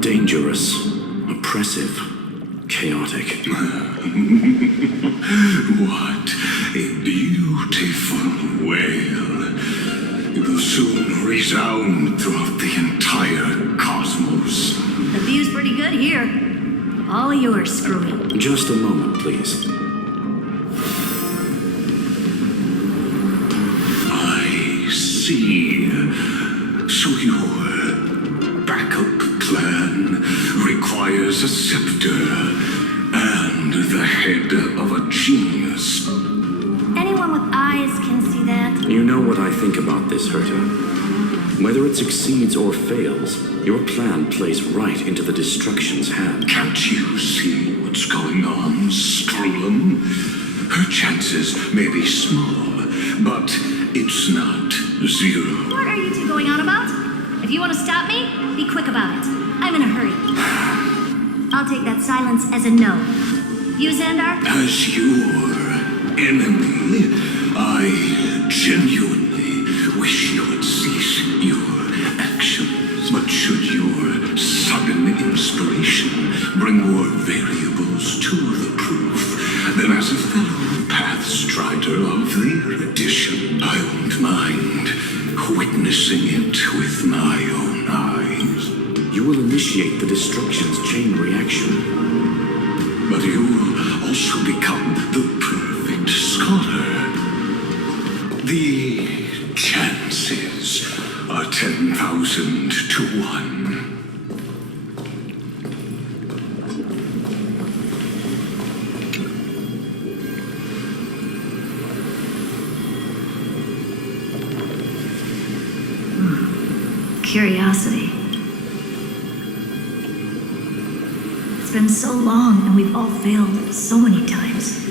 Dangerous, oppressive, chaotic. What a beautiful wail. It will soon resound throughout the entire cosmos. The view's pretty good here. All yours, Screwy. Just a moment, please. I see. So your backup plan requires a scepter and the head of a genius. Anyone with eyes can see that. You know what I think about this, Herta. Whether it succeeds or fails, your plan plays right into the Destruction's hand. Can't you see what's going on, Strulum? Her chances may be small, but it's not zero. What are you two going on about? If you want to stop me, be quick about it. I'm in a hurry. I'll take that silence as a no. You, Xandar? As your enemy, I genuinely wish you would cease your actions. But should your sudden inspiration bring more variables to the proof, then as a fellow pathstrider of the edition, I won't mind witnessing it with my own eyes. You will initiate the Destruction's chain reaction. But you will also become the perfect scholar. The chances are 10,000 to 1. Curiosity. It's been so long and we've all failed so many times.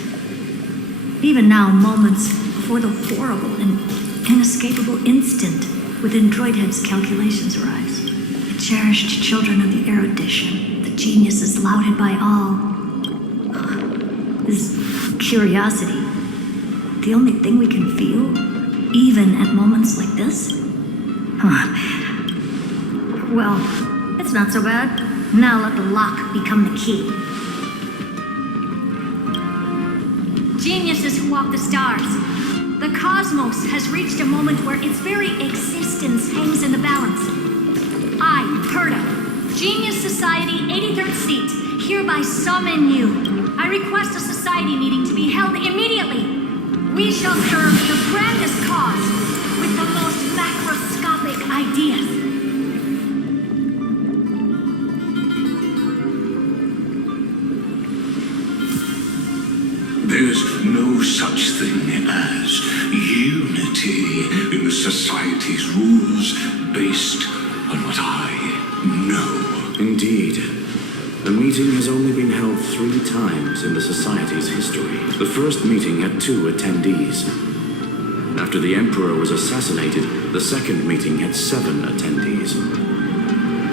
Even now, moments before the horrible and inescapable instant within Droidhead's calculations arrives. The cherished children of the erudition, the geniuses lauded by all. Is curiosity the only thing we can feel, even at moments like this? Well, it's not so bad. Now let the lock become the key. Geniuses who walk the stars. The cosmos has reached a moment where its very existence hangs in the balance. I, Herta, Genius Society 83rd seat, hereby summon you. I request a society meeting to be held immediately. We shall serve the grandest cause with the most macroscopic ideas. There's no such thing as unity in the Society's rules based on what I know. Indeed. The meeting has only been held 3 times in the Society's history. The first meeting had 2 attendees. After the Emperor was assassinated, the second meeting had 7 attendees.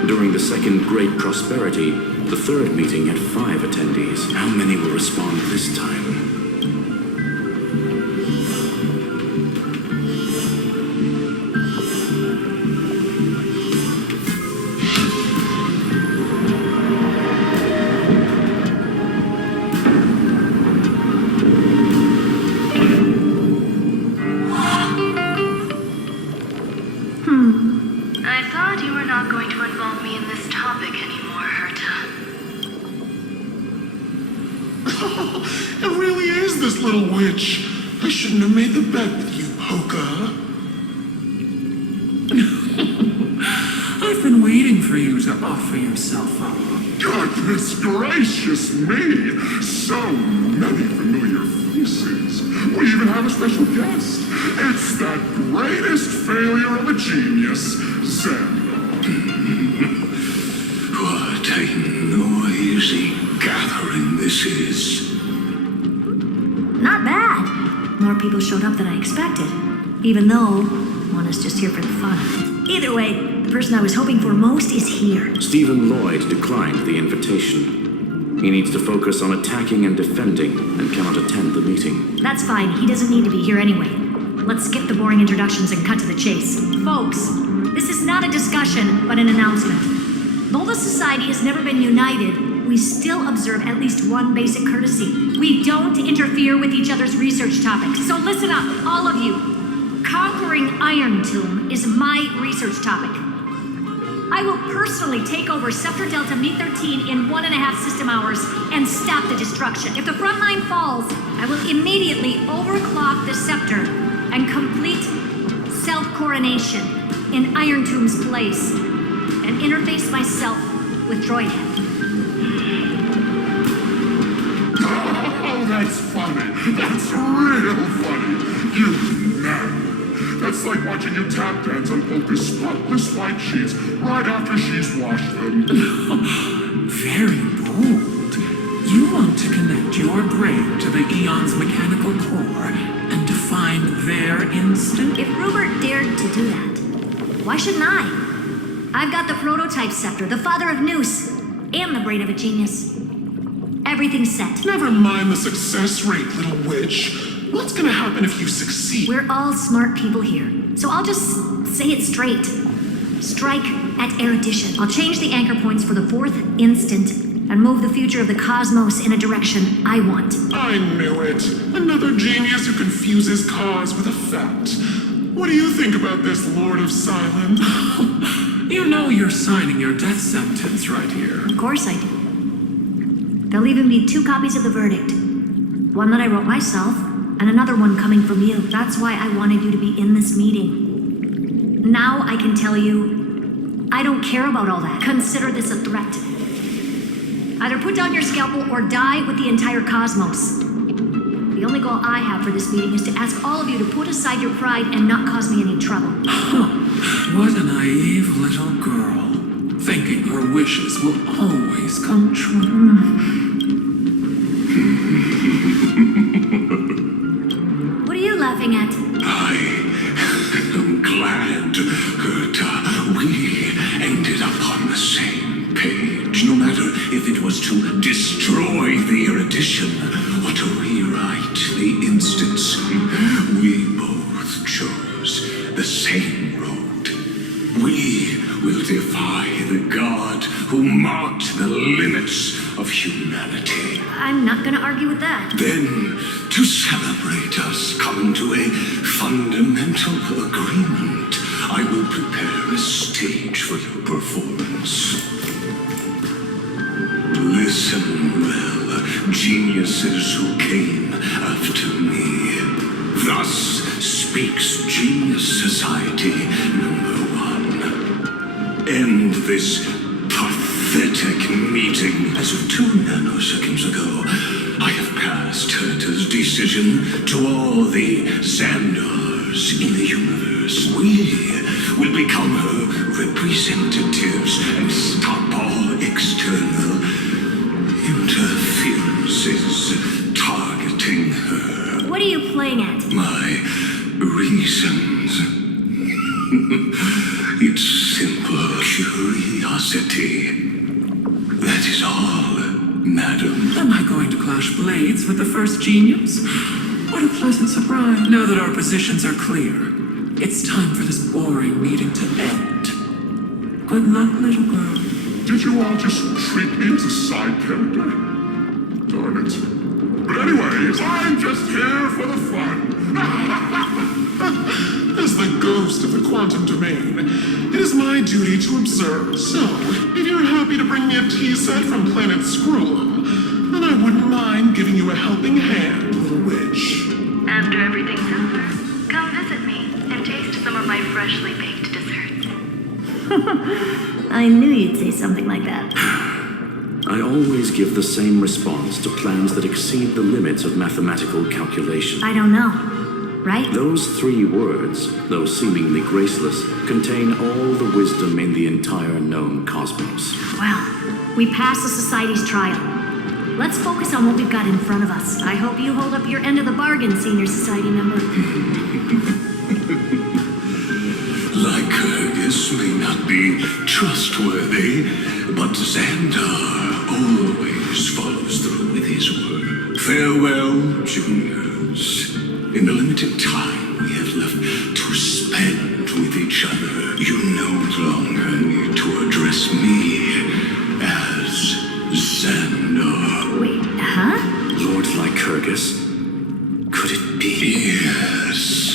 During the Second Great Prosperity, the third meeting had 5 attendees. How many will respond this time? I thought you were not going to involve me in this topic anymore, Herta. It really is this little witch. I shouldn't have made the bet with you, Hoka. I've been waiting for you to offer yourself up. Goodness gracious me! So many familiar faces. We even have a special guest. It's that greatest failure of a genius, Xandar. What a noisy gathering this is. Not bad. More people showed up than I expected. Even though one is just here for the fun. Either way, the person I was hoping for most is here. Stephen Lloyd declined the invitation. He needs to focus on attacking and defending and cannot attend the meeting. That's fine. He doesn't need to be here anyway. Let's skip the boring introductions and cut to the chase. Folks, this is not a discussion, but an announcement. Though the society has never been united, we still observe at least one basic courtesy. We don't interfere with each other's research topics. So listen up, all of you. Conquering Iron Tomb is my research topic. I will personally take over Scepter Delta Me-13 in 1.5 system hours and stop the destruction. If the front line falls, I will immediately overclock the Scepter and complete self-coronation in Iron Tomb's place and interface myself with Droidhead. Oh, that's funny. That's real funny. You nerd. That's like watching you tap dance on Polka's spotless white sheets right after she's washed them. Very bold. You want to connect your brain to the Eon's mechanical core and define their instinct? If Rupert dared to do that, why shouldn't I? I've got the prototype scepter, the father of Noose, and the brain of a genius. Everything's set. Never mind the success rate, little witch. What's gonna happen if you succeed? We're all smart people here, so I'll just say it straight. Strike at erudition. I'll change the anchor points for the fourth instant and move the future of the cosmos in a direction I want. I knew it. Another genius who confuses cause with effect. What do you think about this, Lord of Silence? You know you're signing your death sentence right here. Of course I do. There'll even be 2 copies of the verdict. One that I wrote myself, and another one coming from you. That's why I wanted you to be in this meeting. Now I can tell you, I don't care about all that. Consider this a threat. Either put down your scalpel or die with the entire cosmos. The only goal I have for this meeting is to ask all of you to put aside your pride and not cause me any trouble. What a naive little girl, thinking her wishes will always come true. What are you laughing at? I am glad that we ended up on the same page. No matter if it was to destroy the erudition or to rewrite the instance, we both chose the same road. We will defy the god who marked the limits of humanity. I'm not gonna argue with that. Then, to celebrate us coming to a fundamental agreement, I will prepare a stage for your performance. Listen well, geniuses who came after me. Thus speaks Genius Society #1. End this pathetic meeting. As of 2 nanoseconds ago, I have passed Herta's decision to all the Xandars in the universe. We will become her representatives and stop all external interferences targeting her. What are you playing at? My reasons. It's simple curiosity. That is all, madam. Am I going to clash blades with the first genius? What a pleasant surprise. Now that our positions are clear, it's time for this boring meeting to end. Good luck, little girl. Did you all just treat me as a side character? Darn it. But anyways, I'm just here for the fun. As the ghost of the quantum domain, it is my duty to observe. So, if you're happy to bring me a tea set from planet Scrollum, then I wouldn't mind giving you a helping hand, little witch. After everything's over, come visit me and taste some of my freshly baked desserts. I knew you'd say something like that. I always give the same response to plans that exceed the limits of mathematical calculation. I don't know, right? Those 3 words, though seemingly graceless, contain all the wisdom in the entire known cosmos. Well, we passed the Society's trial. Let's focus on what we've got in front of us. I hope you hold up your end of the bargain, Senior Society member. be trustworthy, but Xandar always follows through with his word. Farewell, juniors. In the limited time we have left to spend with each other, you no longer need to address me as Xandar. Wait, huh? Lord Lycurgus? Could it be? Yes.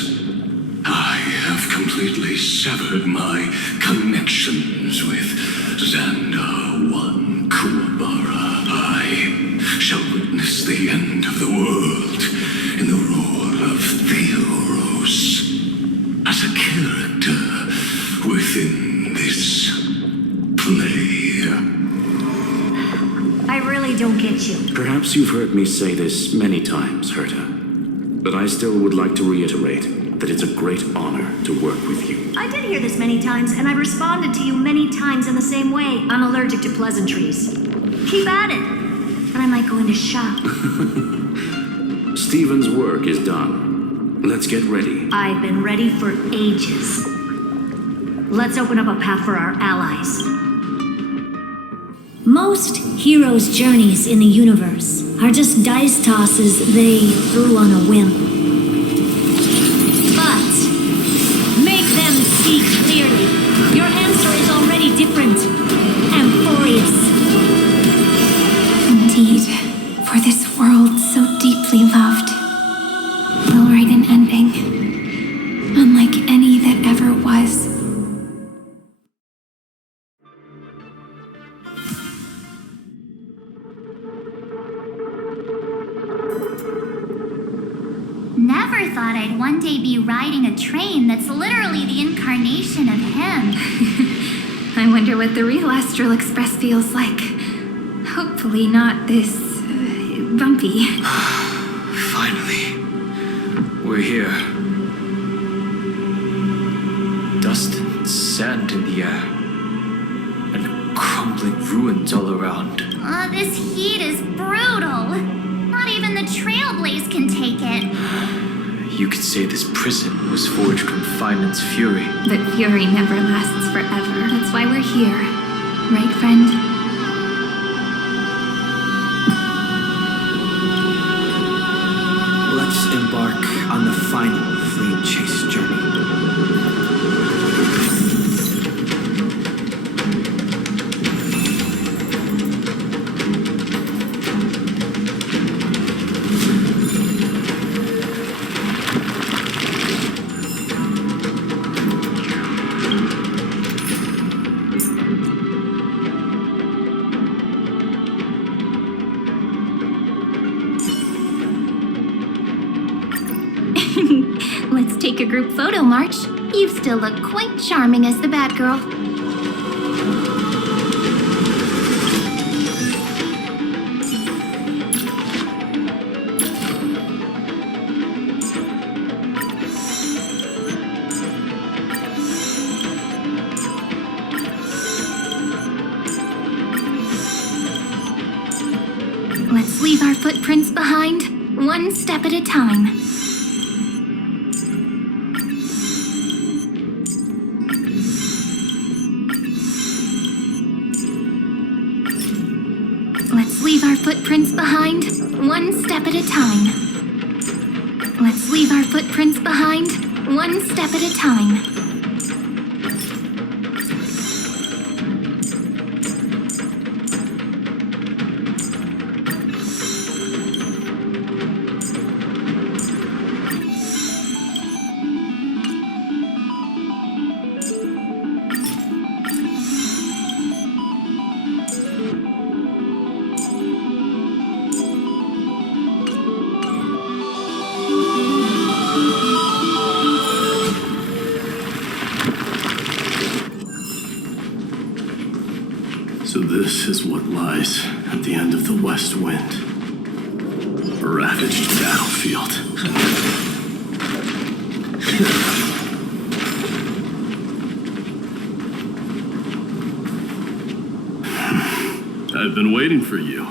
I have completely severed my connections with Xandar One Kuwabara. I shall witness the end of the world in the role of Theoros as a character within this play. I really don't get you. Perhaps you've heard me say this many times, Herta, but I still would like to reiterate that it's a great honor to work with you. I did hear this many times, and I responded to you many times in the same way. I'm allergic to pleasantries. Keep at it, and I might go into shock. Stephen's work is done. Let's get ready. I've been ready for ages. Let's open up a path for our allies. Most heroes' journeys in the universe are just dice tosses they threw on a whim. But make them see clearly. Your answer is already different. Amphorius. Indeed, for this world so deeply loved, will write an ending, unlike any that ever was. Never thought I'd one day be riding a train that's literally the incarnation of him. I wonder what the real Astral Express feels like. Hopefully not this bumpy. Finally, we're here. Dust and sand in the air, and crumbling ruins all around. This heat is brutal. Not even the Trailblazer can take it. You could say this prison was forged from Finement's fury. But fury never lasts forever. That's why we're here. Right, friend? Let's embark on the final flame chase journey. Let's take a group photo, March. You still look quite charming as the bad girl. Let's leave our footprints behind, one step at a time. Let's leave our footprints behind, one step at a time. Let's leave our footprints behind, one step at a time. So this is what lies at the end of the West Wind. A ravaged battlefield. I've been waiting for you.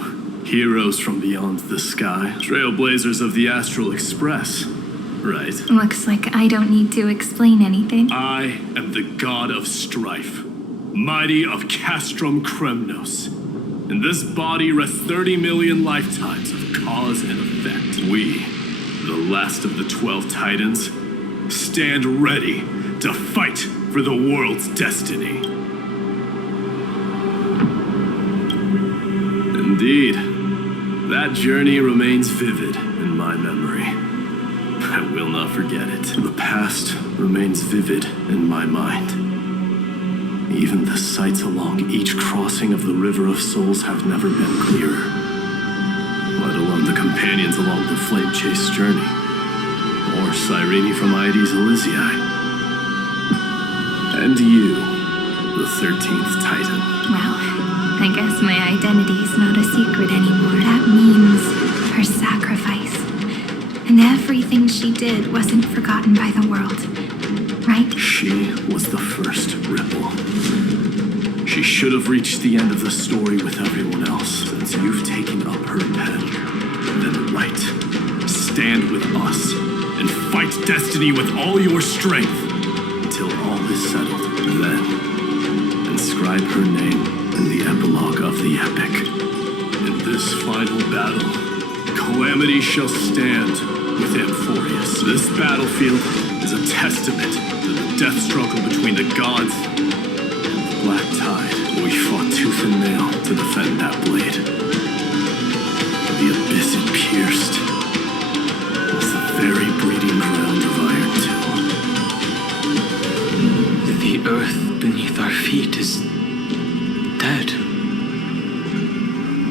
Heroes from beyond the sky. Trailblazers of the Astral Express. Right. Looks like I don't need to explain anything. I am the god of strife. mighty of Castrum Kremnos. In this body rest 30 million lifetimes of cause and effect. We, the last of the 12 Titans, stand ready to fight for the world's destiny. Indeed, that journey remains vivid in my memory. I will not forget it. The past remains vivid in my mind. Even the sights along each crossing of the River of Souls have never been clearer. Let alone the companions along the flame chase journey. Or Cyrene from Ides Elysiae. And you, the 13th Titan. Well, I guess my identity's not a secret anymore. That means her sacrifice. And everything she did wasn't forgotten by the world. Right? She was the first ripple. She should have reached the end of the story with everyone else. Since you've taken up her pen, then write. Stand with us and fight destiny with all your strength until all is settled. Then, inscribe her name in the epilogue of the epic. In this final battle, Calamity shall stand with Amphorius. This battlefield is a testament to the death struggle between the gods and the Black Tide. We fought tooth and nail to defend that blade. The abyss it pierced was the very breeding ground of Iron 2. The earth beneath our feet is dead.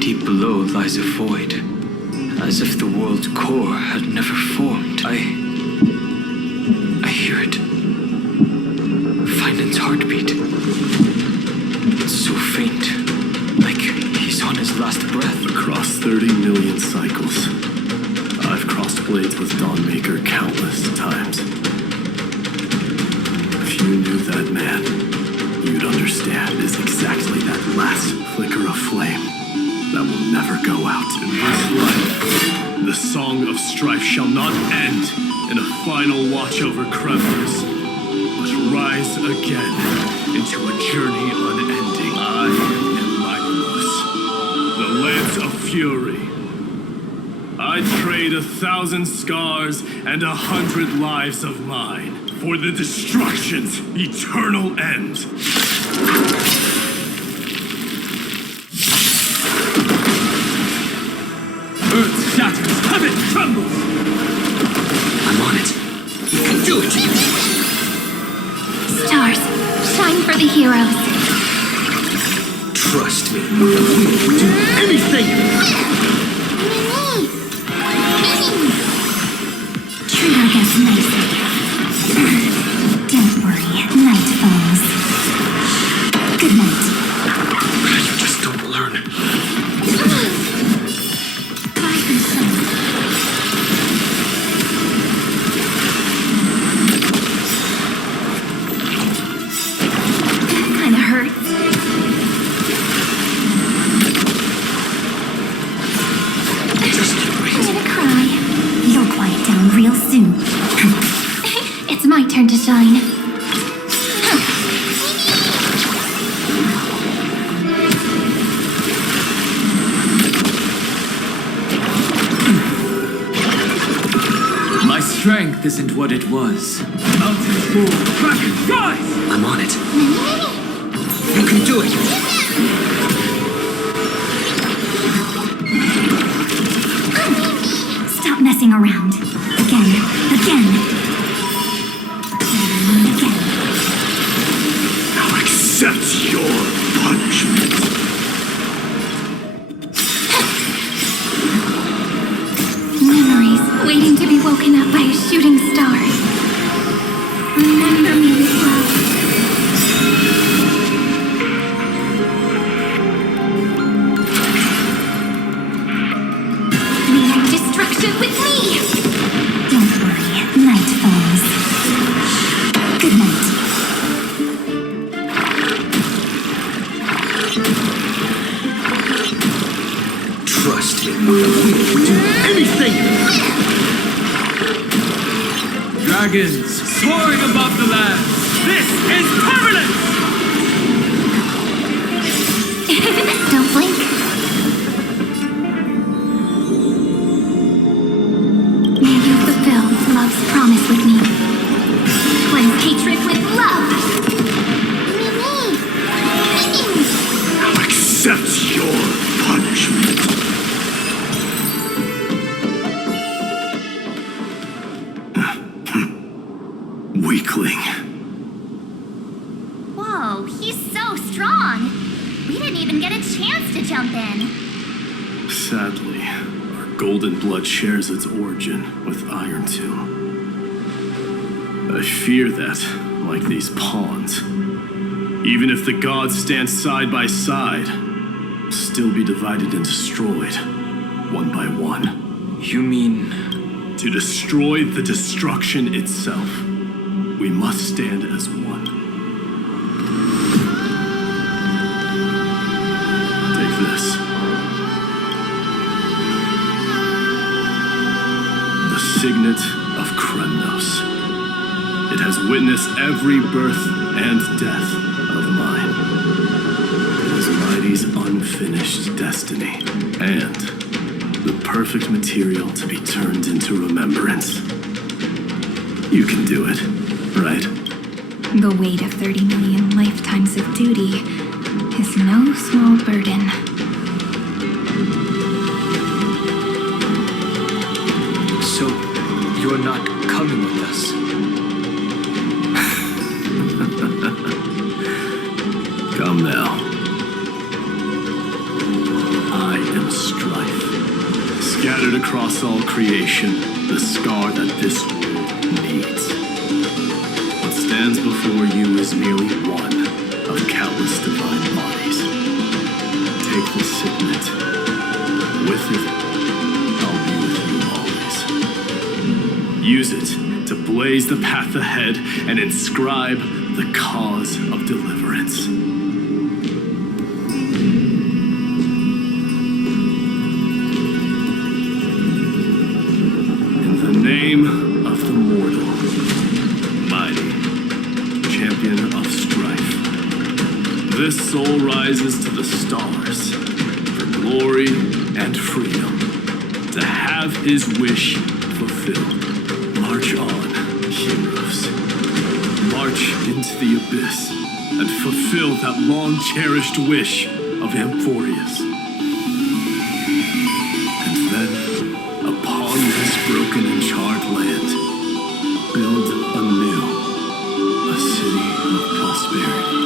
Deep below lies a void, as if the world's core had never formed. I hear it. Finland's heartbeat. It's so faint, like he's on his last breath. Across 30 million cycles, I've crossed blades with Dawnmaker countless times. If you knew that man, you'd understand it's exactly that last flicker of flame that will never go out. In this life, the song of strife shall not end in a final watch over Kremnos, but rise again into a journey unending. I am Mightiness, the Lance of Fury. I'd trade 1,000 scars and 100 lives of mine for the destruction's eternal end. Earth shatters, heaven trembles! I'm on it. You can do it! Stars, shine for the heroes. Trust me, we will do anything! Treat our guests nicely. Don't worry, night falls. Good night. You just don't learn. Kinda hurts. Just wait. I'm gonna cry. You'll quiet down real soon. It's my turn to shine. My strength isn't what it was. Mountains fall, dragons rise! I'm on it. You can do it! Stop messing around. Again. Again. Now accept your punishment. Memories waiting to be woken up by a shooting star. Remember me with love. Meaning destruction with me! Don't worry, night falls. Good night. Trust me, we will do anything! Dragons soaring above the land. This is permanence! Don't blink. May you fulfill love's promise with me. Cleanse hatred with love. Accept your punishment. Weakling. Whoa, he's so strong. We didn't even get a chance to jump in. Sadly, our golden blood shares its origin with Iron Tomb. I fear that, like these pawns, even if the gods stand side by side, will still be divided and destroyed, one by one. You mean... To destroy the destruction itself, we must stand as one. Take this. The signet of Kremnos. It has witnessed every birth and death of mine. It is Mighty's unfinished destiny, and the perfect material to be turned into remembrance. You can do it, right? The weight of 30 million lifetimes of duty is no small burden. So, you're not coming with us? Come now. I am strife. Scattered across all creation, the scar that this world needs. What stands before you is merely one of countless divine bodies. Take the signet. With it, I'll be with you always. Use it to blaze the path ahead and inscribe the cause of deliverance. In the name of the mortal, Mighty, champion of strife, this soul rises to the stars for glory and freedom, to have his wish fulfilled. March on, heroes. March into the abyss and fulfill that long-cherished wish of Amphorius. And then, upon this broken and charred land, build anew a city of prosperity.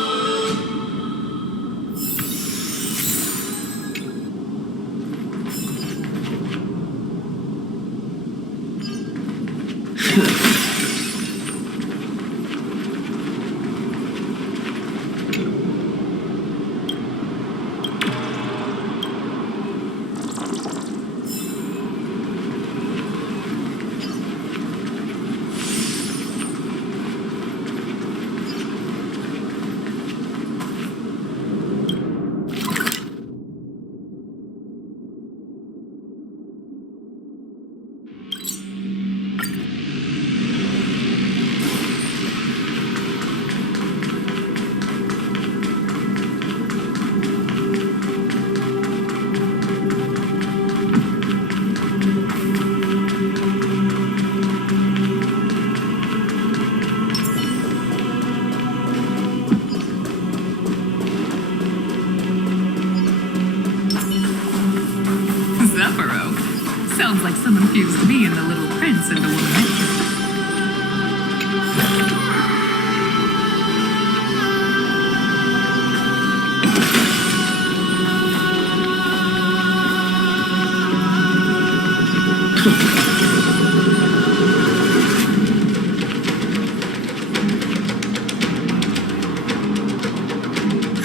Sounds like someone fused me and the Little Prince into one.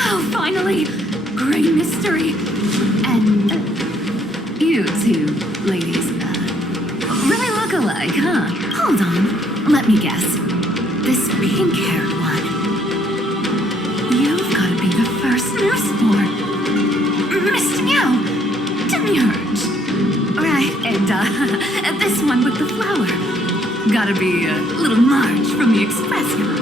Oh, finally! Great mystery! And you two ladies, really look alike, huh? Hold on, let me guess. This pink-haired one. You've got to be the first nurseborn. Mr. Meow, Demurge. Right, and this one with the flower. Gotta be little Marge from the Express Crew.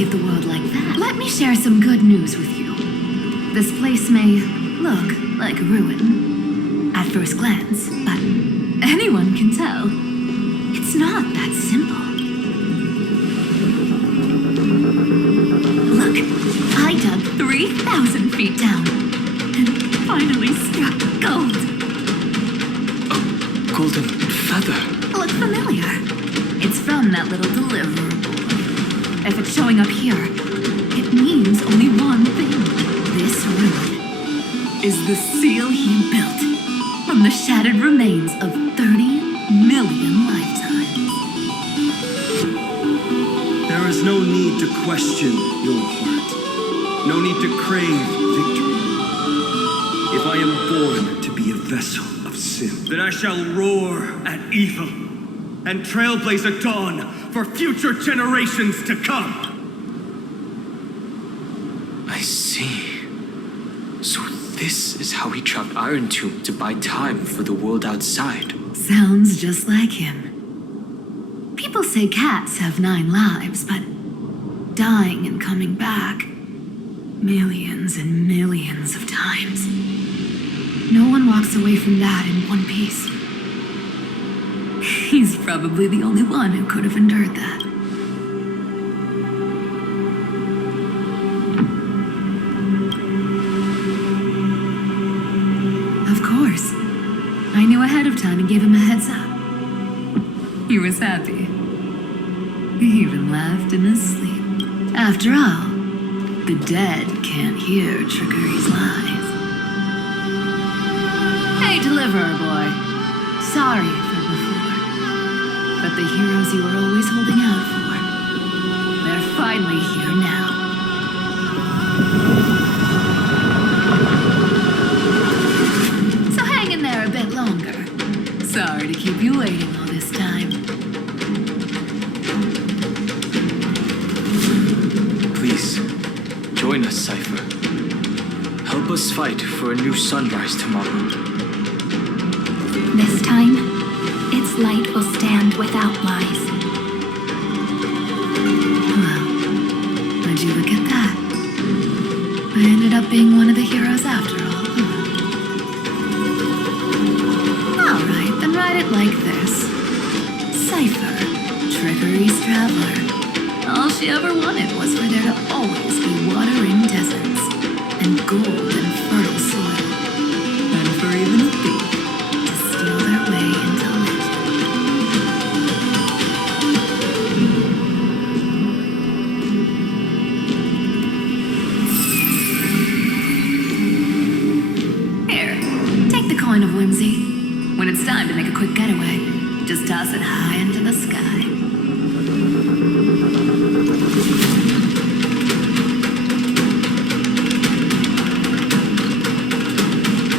save the world like that. Let me share some good news with you. This place may look like a ruin at first glance, but anyone can tell it's not that simple. Look, I dug 3,000 feet down and finally struck gold. A golden feather. Look familiar. It's from that little deliverable. If it's showing up here, it means only one thing. This ruin is the seal he built from the shattered remains of 30 million lifetimes. There is no need to question your heart. No need to crave victory. If I am born to be a vessel of sin, then I shall roar at evil and trailblaze a dawn for future generations to come. I see. So this is how he trapped Iron Tomb to buy time for the world outside. Sounds just like him. People say cats have 9 lives, but dying and coming back millions and millions of times. No one walks away from that in one piece. He's probably the only one who could have endured that. Of course. I knew ahead of time and gave him a heads up. He was happy. He even laughed in his sleep. After all, the dead can't hear trickery's lies. Hey, deliverer boy. Sorry for before. But the heroes you were always holding out for, they're finally here now. So hang in there a bit longer. Sorry to keep you waiting all this time. Please, join us, Cypher. Help us fight for a new sunrise tomorrow. This time, its light will stand without lies. Well, would you look at that? I ended up being one of the heroes after all, All right, then write it like this. Cypher, Trickery's traveler. All she ever wanted was for there to always be water in deserts, and gold in fertile soil, and for even a thief to steal their way into legend. Here, take the coin of whimsy. When it's time to make a quick getaway, just toss it high into the sky.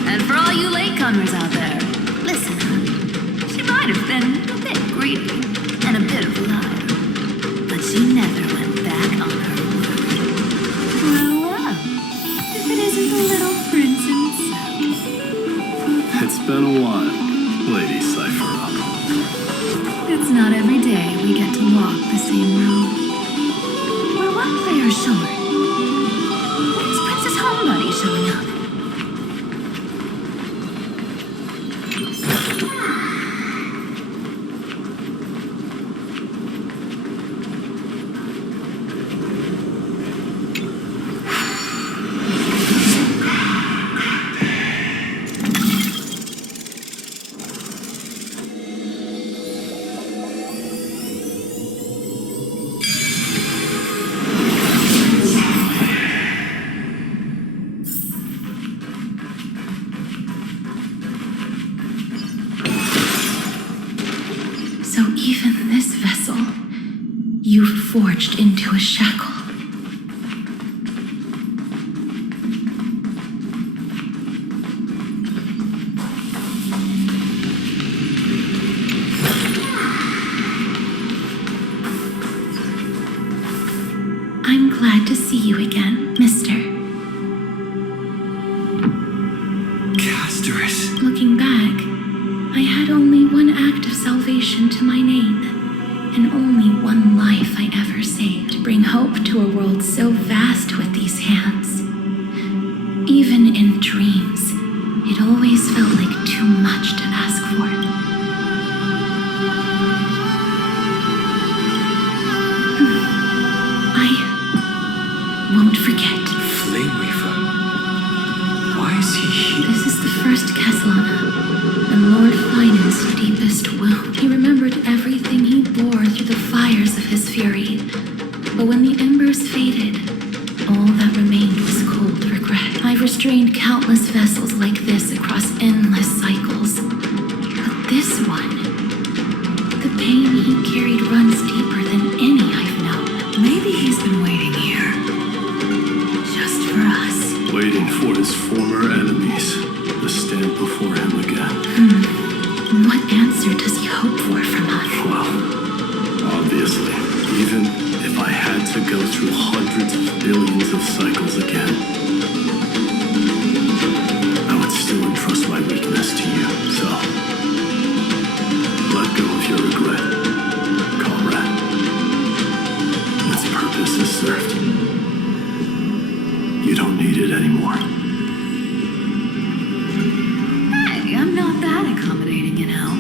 And for all you latecomers out there, listen up. She might have been a bit greedy and a bit of a liar, but she never went back on her word. Well, if it isn't the little prince himself. It's been a while, Lady Cypher. It's not every day we get to walk the same road. We're one player short. When's Princess Homebody showing up? So even this vessel, you've forged into a shackle. I'm glad to see you again, mister. Casterus. Looking back, I had only one act of salvation to my name, and only one life I ever saved. bring hope to a world so vast with these hands. Even in dreams, it always felt like too much to ask for. I won't forget. Flame Weaver. Why is he here? This is the first Castellana, and Lord Finance's deepest wound. He remembered everything he bore through the fires of his fury. But when the embers faded, all that remained was cold regret. I've restrained countless vessels like this across endless cycles. But this one, the pain he carried runs deeper than any I've known. Maybe he's been waiting here. Just for us. Waiting for his former enemies to stand before him again. What answer does he hope for from us? Well, obviously, even if I had to go through hundreds of billions of cycles again, I would still entrust my weakness to you, so let go of your regret, comrade. Its purpose is served. You don't need it anymore. Hey, I'm not that accommodating, you know.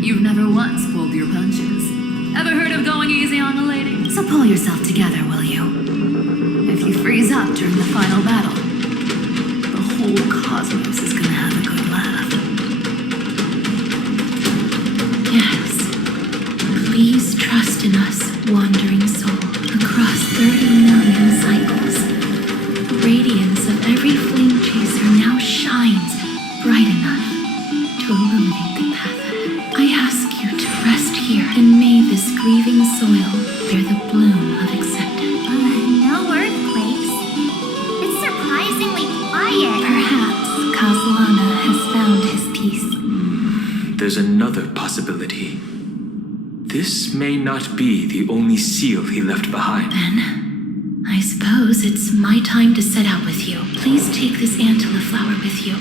You've never once pulled your punches. Ever heard of going easy on a lady? So pull yourself together, will you? If you freeze up during the final battle, the whole cosmos is gonna have a good laugh. Yes. Please trust in us, wandering soul. Across 30 million cycles, the radiance of every flame chaser now shines bright enough to illuminate the path ahead. I ask you to rest here, and may this grieving soil bear the bloom of acceptance. No earthquakes. It's surprisingly quiet. Perhaps Castellana has found his peace. There's another possibility. This may not be the only seal he left behind. Then, I suppose it's my time to set out with you. Please take this Antilla flower with you.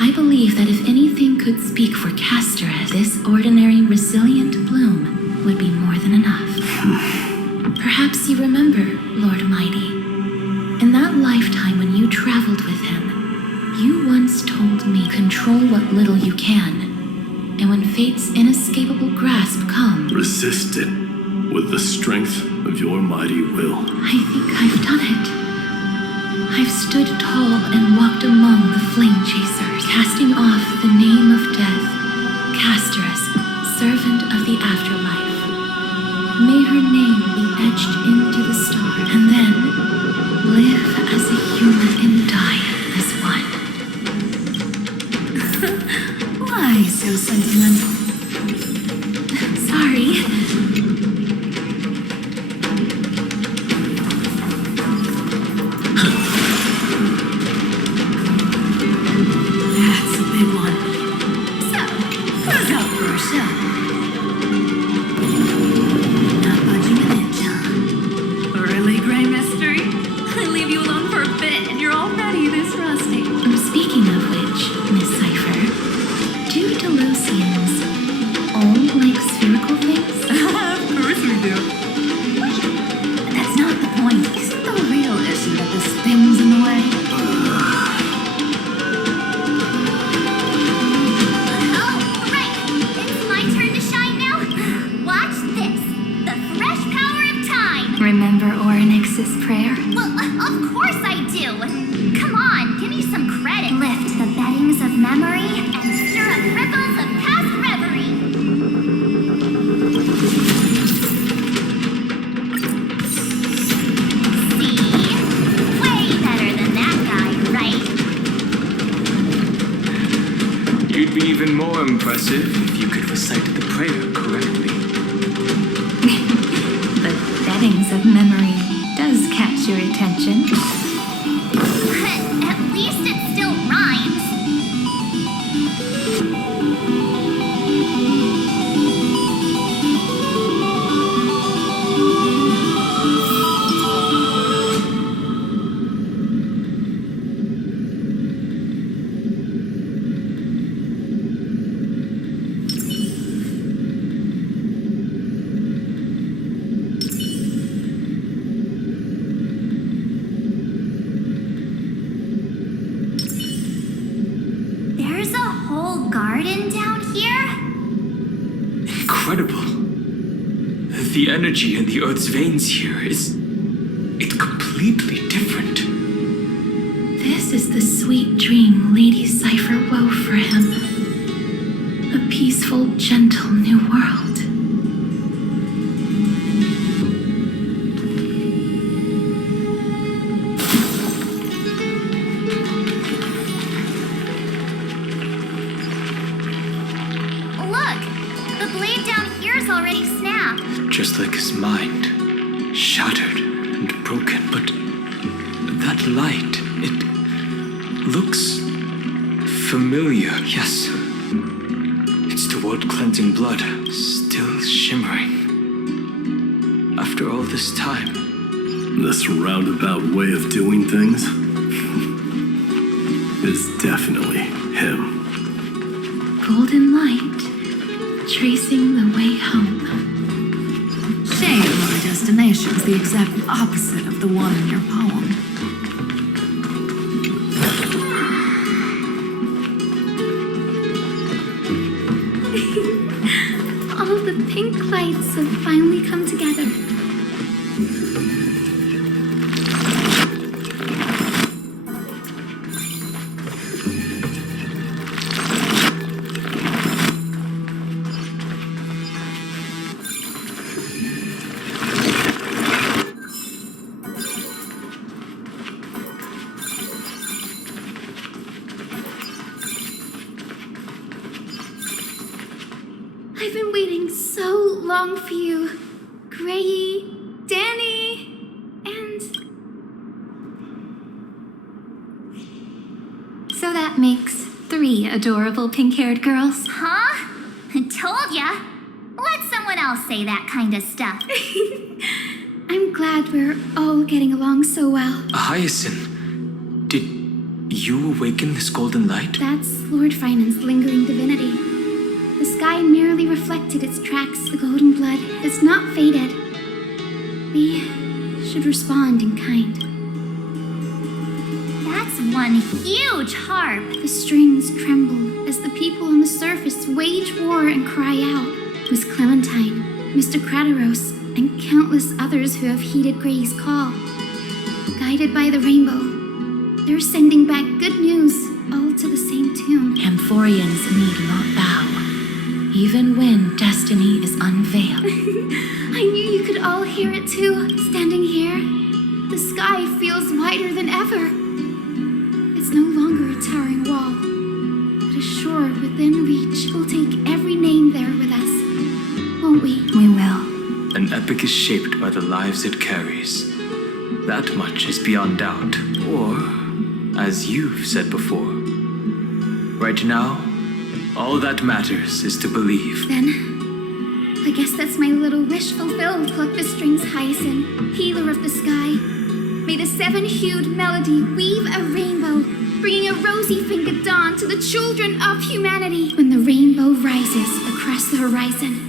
I believe that if anything could speak for Castoras, this ordinary, resilient bloom would be more than enough. Perhaps you remember, Lord Mighty. In that lifetime when you traveled with him, you once told me, control what little you can. And when fate's inescapable grasp comes, resist it with the strength of your mighty will. I think I've done it. I've stood tall and walked among the flame chasers, casting off the name of death, Castoras, servant of the afterlife. May her name be etched into the star, and then live as a human and die as one. Why so sentimental? Sorry. That's a big one. So, who's up for a show? Not budging an inch, huh? Really, Grey Mystery? I leave you alone for a bit and you're already this rusty. Speaking of which, Miss Cypher, do Delosians all like spherical things? Of course we do. Wait, that's not the point. Isn't the real issue that this thing's in the way? Oh, right. It's my turn to shine now. Watch this. The fresh power of time. Remember Orynyx's prayer? Well, of course I do. Come on, give me some credit. Lift the beddings of memory and stir up ripples of past reverie. See? Way better than that guy, right? You'd be even more impressive if you could recite the prayer correctly. The beddings of memory does catch your attention. At least it still rhymes. incredible. The energy in the Earth's veins here it's completely different. This is the sweet dream Lady Cypher wove for him. A peaceful, gentle new world. Look! The blade down here is already snapped. Just like his mind, shattered and broken. But that light, it looks familiar. Yes. It's the world-cleansing blood, still shimmering. After all this time. This roundabout way of doing things is definitely him. Golden light, tracing the way home. Shame our destination's the exact opposite of the one in your poem. All the pink lights have finally come together. I've been waiting so long for you, Gray, Danny, and... So that makes 3 adorable pink-haired girls. Huh? I told ya. Let someone else say that kind of stuff. I'm glad we're all getting along so well. Hyacinth, did you awaken this golden light? That's Lord Finan's lingering divinity. The sky merely reflected its tracks. The golden blood has not faded. We should respond in kind. That's one huge harp. The strings tremble as the people on the surface wage war and cry out. Miss Clementine, Mr. Crateros, and countless others who have heeded Gray's call. Guided by the rainbow, they're sending back good news, all to the same tune. Amphorians need not bow, even when destiny is unveiled. I knew you could all hear it too. Standing here, the sky feels wider than ever. It's no longer a towering wall, but a shore within reach. We'll take every name there with us, won't we? We will. An epic is shaped by the lives it carries. That much is beyond doubt. Or, as you've said before, right now, all that matters is to believe. Then, I guess that's my little wish fulfilled. Pluck the strings, Hyacinth, healer of the sky. May the 7-hued melody weave a rainbow, bringing a rosy-fingered dawn to the children of humanity. When the rainbow rises across the horizon,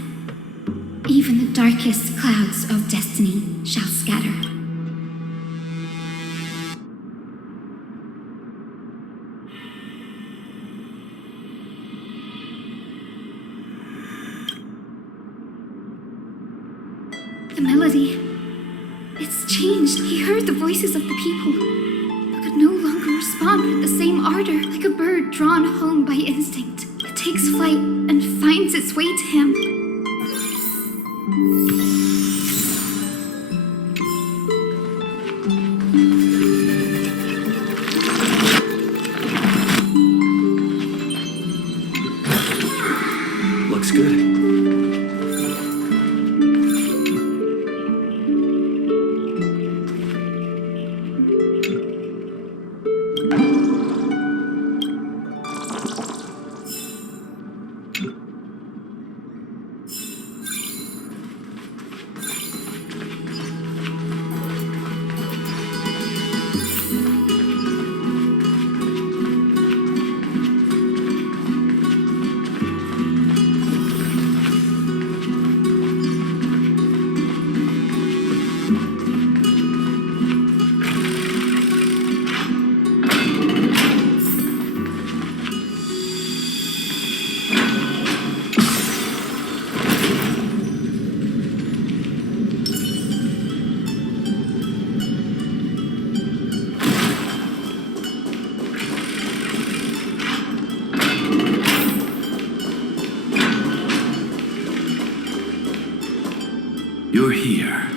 even the darkest clouds of destiny shall scatter. The melody, it's changed. He heard the voices of the people, but could no longer respond with the same ardor. Like a bird drawn home by instinct, it takes flight and finds its way to him. Looks good. You're here.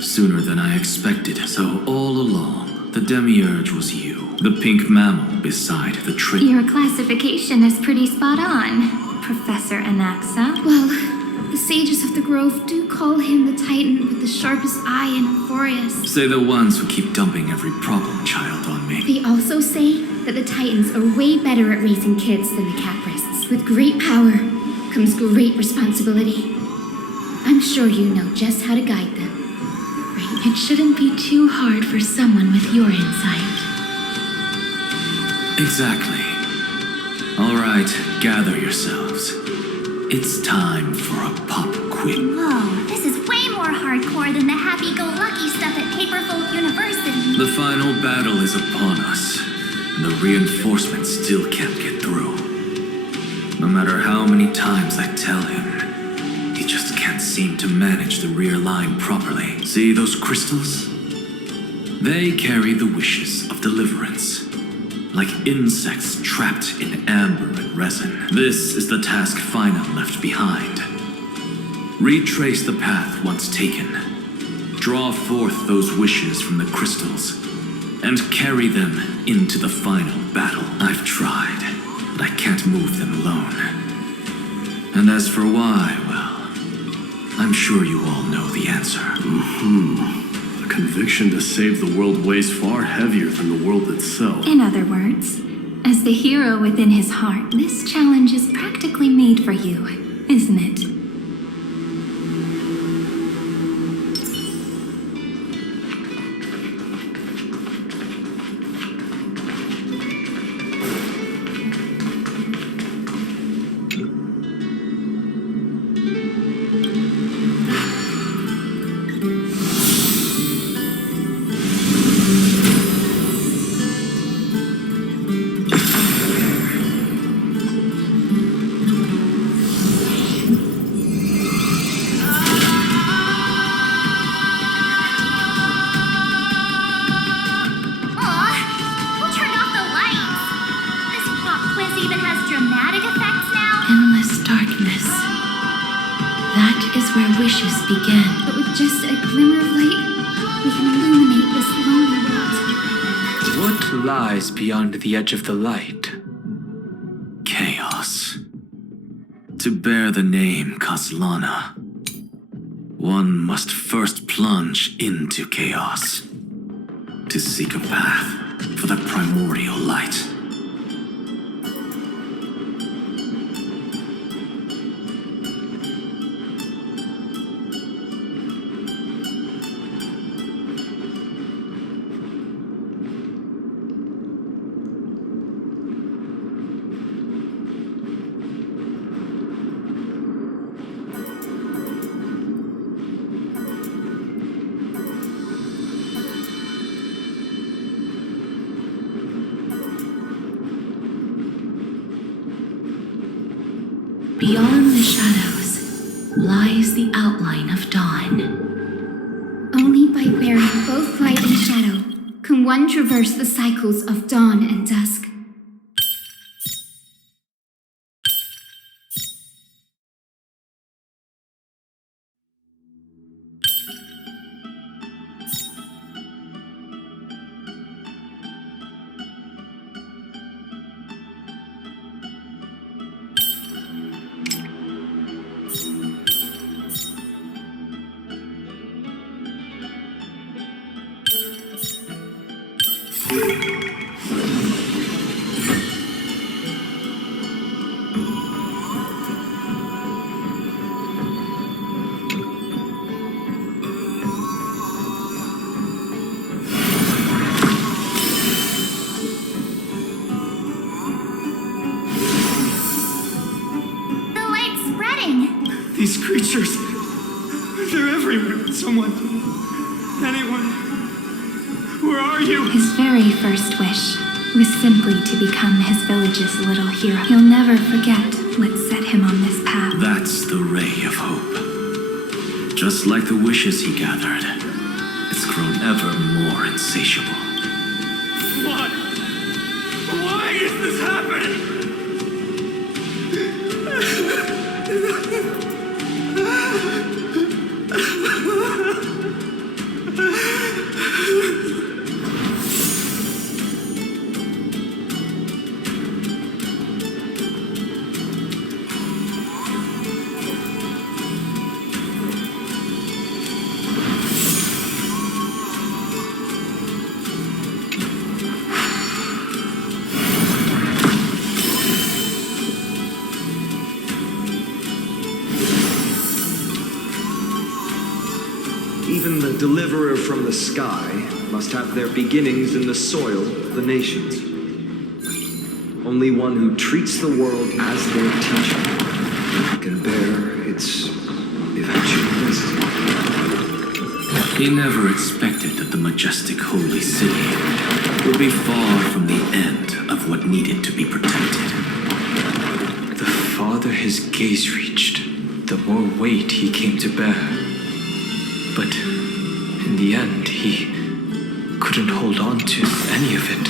Sooner than I expected. So all along, the Demiurge was you. The pink mammal beside the tree. Your classification is pretty spot on, Professor Anaxa. Well, the sages of the grove do call him the Titan with the sharpest eye in Euphorius. Say the ones who keep dumping every problem child on me. They also say that the Titans are way better at raising kids than the Caprists. With great power comes great responsibility. I'm sure you know just how to guide them. Right? It shouldn't be too hard for someone with your insight. Exactly. All right, gather yourselves. It's time for a pop quiz. Whoa, this is way more hardcore than the happy-go-lucky stuff at Paperfolk University. The final battle is upon us, and the reinforcements still can't get through. No matter how many times I tell him, he just can't seem to manage the rear line properly. See those crystals? They carry the wishes of deliverance, like insects trapped in amber and resin. This is the task Final left behind. Retrace the path once taken. Draw forth those wishes from the crystals, and carry them into the final battle. I've tried, but I can't move them alone. And as for why, well, I'm sure you all know the answer. The conviction to save the world weighs far heavier than the world itself. In other words, as the hero within his heart, this challenge is practically made for you, isn't it? But with just a glimmer of light, we can illuminate this lonely world. What lies beyond the edge of the light? Chaos. To bear the name Kaslana, one must first plunge into chaos to seek a path for the primordial light. Beyond the shadows lies the outline of dawn. Only by bearing both light and shadow can one traverse the cycles of dawn and dusk. These creatures, they're everywhere. Someone, anyone, where are you? His very first wish was simply to become his village's little hero. He'll never forget what set him on this path. That's the ray of hope. Just like the wishes he gathered, it's grown ever more insatiable. Why? Why is this happening? Even the deliverer from the sky must have their beginnings in the soil of the nations. Only one who treats the world as their teacher can bear its eventualist. He never expected that the majestic holy city would be far from the end of what needed to be protected. The farther his gaze reached, the more weight he came to bear. But in the end, he couldn't hold on to any of it.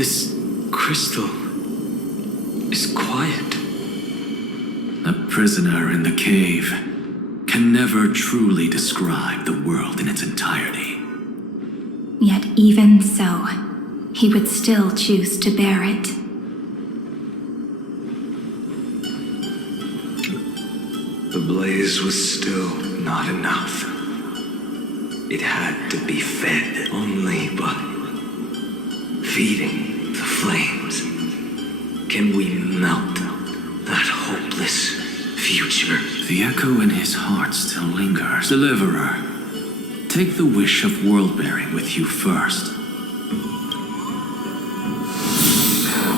This crystal is quiet. A prisoner in the cave can never truly describe the world in its entirety. Yet even so, he would still choose to bear it. The blaze was still not enough. It had to be fed only by feeding the flames. Can we melt that hopeless future? The echo in his heart still lingers. Deliverer, take the wish of world-bearing with you first.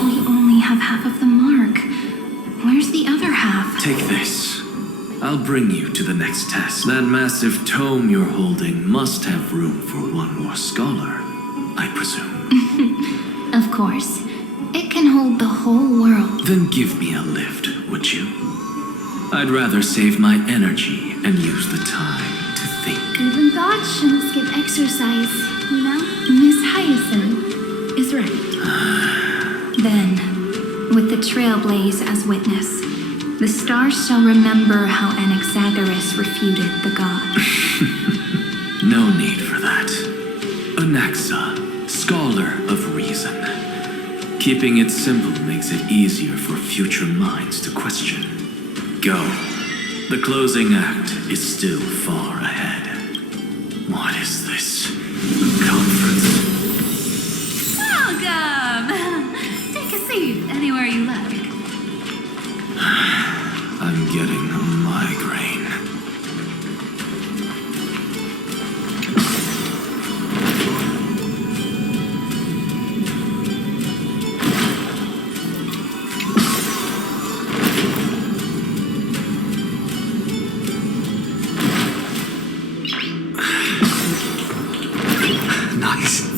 We only have half of the mark. Where's the other half? Take this. I'll bring you to the next test. That massive tome you're holding must have room for one more scholar, I presume. Of course. It can hold the whole world. Then give me a lift, would you? I'd rather save my energy and use the time to think. Even gods shouldn't skip exercise, you know? Miss Hyacinth is right. Then, with the Trailblazer as witness, the stars shall remember how Anaxagoras refuted the god. No need for that. Anaxa, scholar of reason. Keeping it simple makes it easier for future minds to question. Go. The closing act is still far ahead. What is this? A conference? Welcome! Take a seat anywhere you like. I'm getting a migraine. Nice.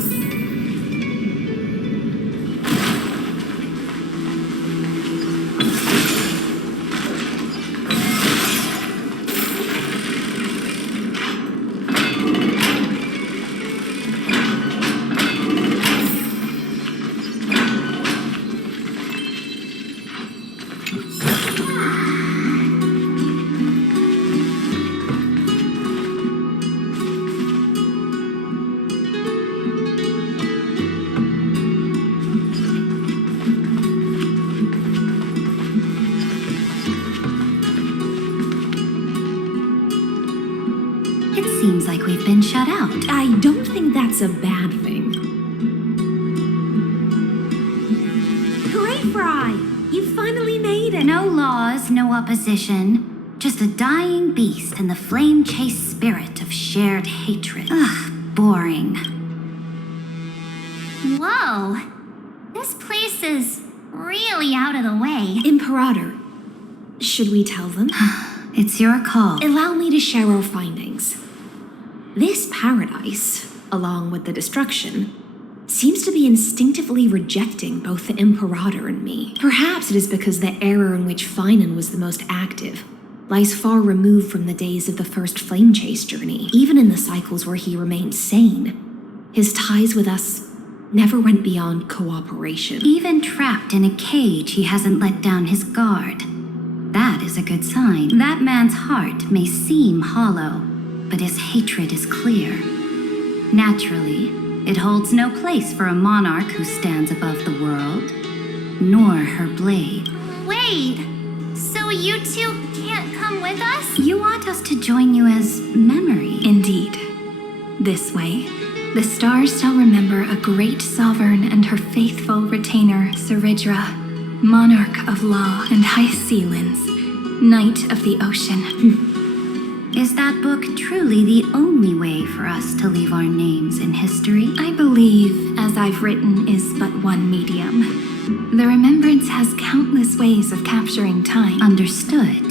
Seems like we've been shut out. I don't think that's a bad thing. Hooray, Fry! You finally made it! No laws, no opposition. Just a dying beast and the flame-chased spirit of shared hatred. Ugh, boring. Whoa. This place is really out of the way. Imperator, should we tell them? It's your call. Allow me to share our findings. This paradise, along with the destruction, seems to be instinctively rejecting both the Imperator and me. Perhaps it is because the era in which Finan was the most active lies far removed from the days of the first Flame Chase journey. Even in the cycles where he remained sane, his ties with us never went beyond cooperation. Even trapped in a cage, he hasn't let down his guard. That is a good sign. That man's heart may seem hollow, but his hatred is clear. Naturally, it holds no place for a monarch who stands above the world, nor her blade. Wait, so you two can't come with us? You want us to join you as memory? Indeed. This way, the stars shall remember a great sovereign and her faithful retainer, Saridra, monarch of law and high sealands, knight of the ocean. Is that book truly the only way for us to leave our names in history? I believe, as I've written, is but one medium. The remembrance has countless ways of capturing time. Understood.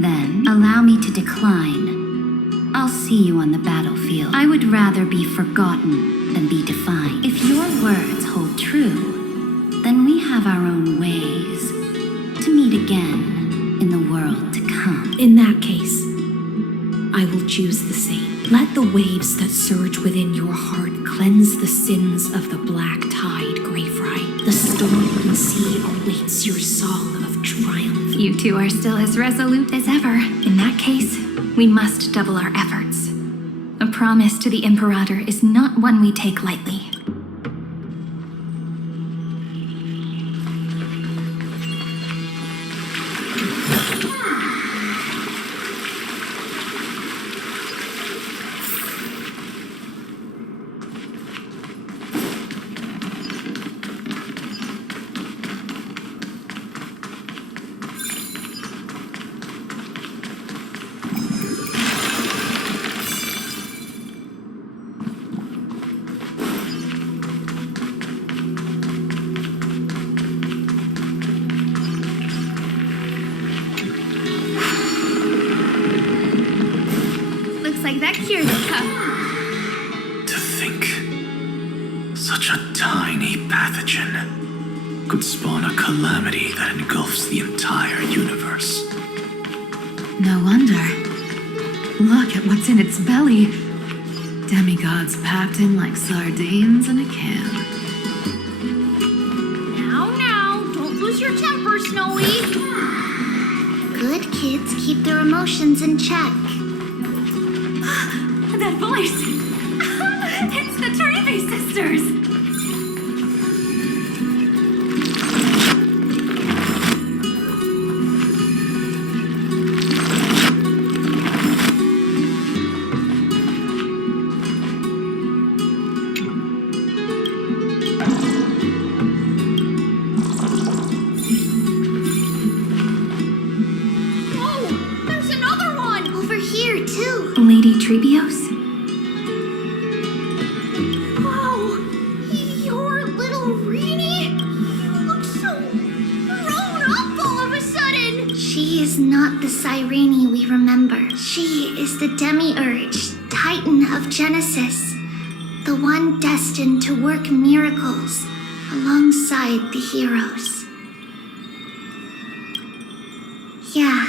Then, allow me to decline. I'll see you on the battlefield. I would rather be forgotten than be defined. If your words hold true, then we have our own ways to meet again in the world to come. In that case, I will choose the same. Let the waves that surge within your heart cleanse the sins of the black tide, Greyfry. The storm sea awaits your song of triumph. You two are still as resolute as ever. In that case, we must double our efforts. A promise to the Imperator is not one we take lightly. That cures the cup. To think, such a tiny pathogen could spawn a calamity that engulfs the entire universe. No wonder. Look at what's in its belly. Demigods packed in like sardines in a can. Now, don't lose your temper, Snowy. Good kids keep their emotions in check. That voice! It's the Trevi sisters! Whoa! There's another one! Over here, too! Lady Trebios? Not the Cyrene we remember. She is the Demiurge, Titan of Genesis, the one destined to work miracles alongside the heroes. Yeah,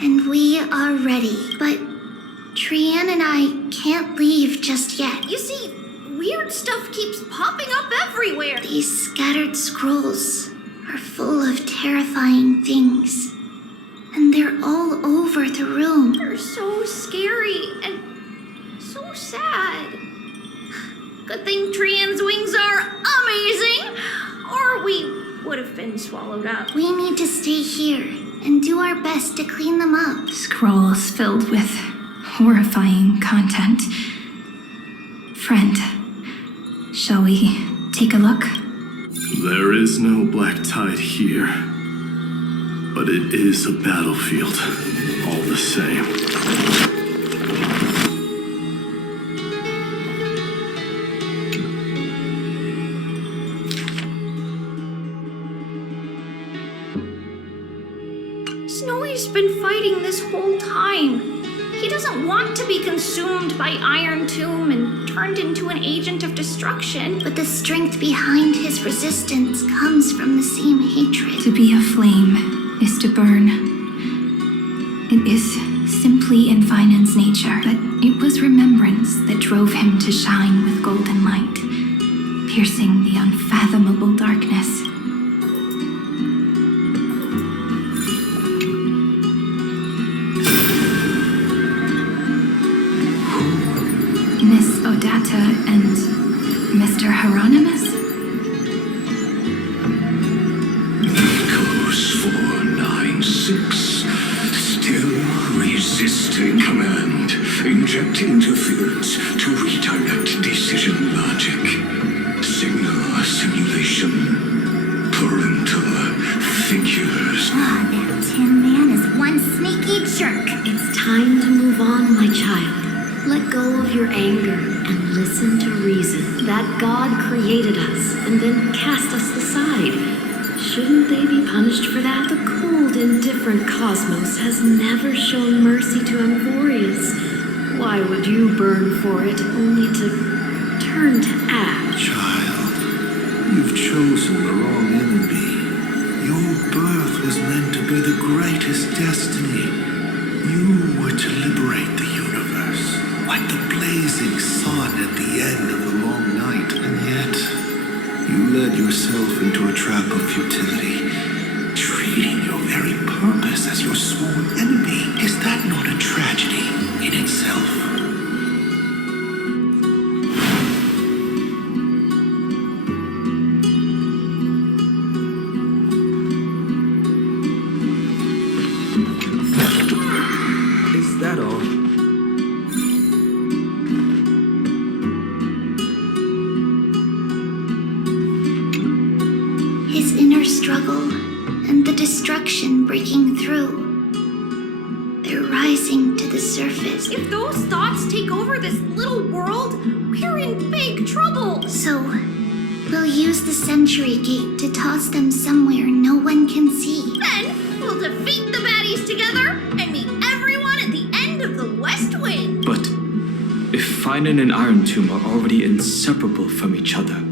and we are ready, but Trian and I can't leave just yet. You see, weird stuff keeps popping up everywhere. These scattered scrolls are full of terrifying things. And they're all over the room. They're so scary and so sad. Good thing Trian's wings are amazing, or we would have been swallowed up. We need to stay here and do our best to clean them up. Scrolls filled with horrifying content. Friend, shall we take a look? There is no black tide here. But it is a battlefield, all the same. He's been fighting this whole time. He doesn't want to be consumed by Iron Tomb and turned into an agent of destruction. But the strength behind his resistance comes from the same hatred. To be a flame is to burn. It is simply in Finan's nature, but it was remembrance that drove him to shine with golden light, piercing the unfathomable darkness. Miss Odata and Mr. Hieronymus? Echoes 496. Still resisting command. Inject interference to redirect decision logic. Signal simulation. Parental figures. Ah, that Tin Man is one sneaky jerk. It's time to move on, my child. Let go of your anger and listen to reason. That God created us and then cast us aside. Shouldn't they be punished for that? The cold, indifferent cosmos has never shown mercy to Amphorius. Why would you burn for it, only to turn to ash? Child, you've chosen the wrong enemy. Your birth was meant to be the greatest destiny. You were to liberate the universe, like the blazing sun at the end of the long night. And yet, you led yourself into a trap of futility, treating your very purpose as your sworn enemy. Is that not a tragedy in itself? Is that all? His inner struggle and the destruction breaking through. They're rising to the surface. If those thoughts take over this little world, we're in big trouble. So, we'll use the Century Gate to toss them somewhere no one can see. Then we'll defeat the baddies together and meet everyone at the end of the West Wing. But if Finan and Iron Tomb are already inseparable from each other,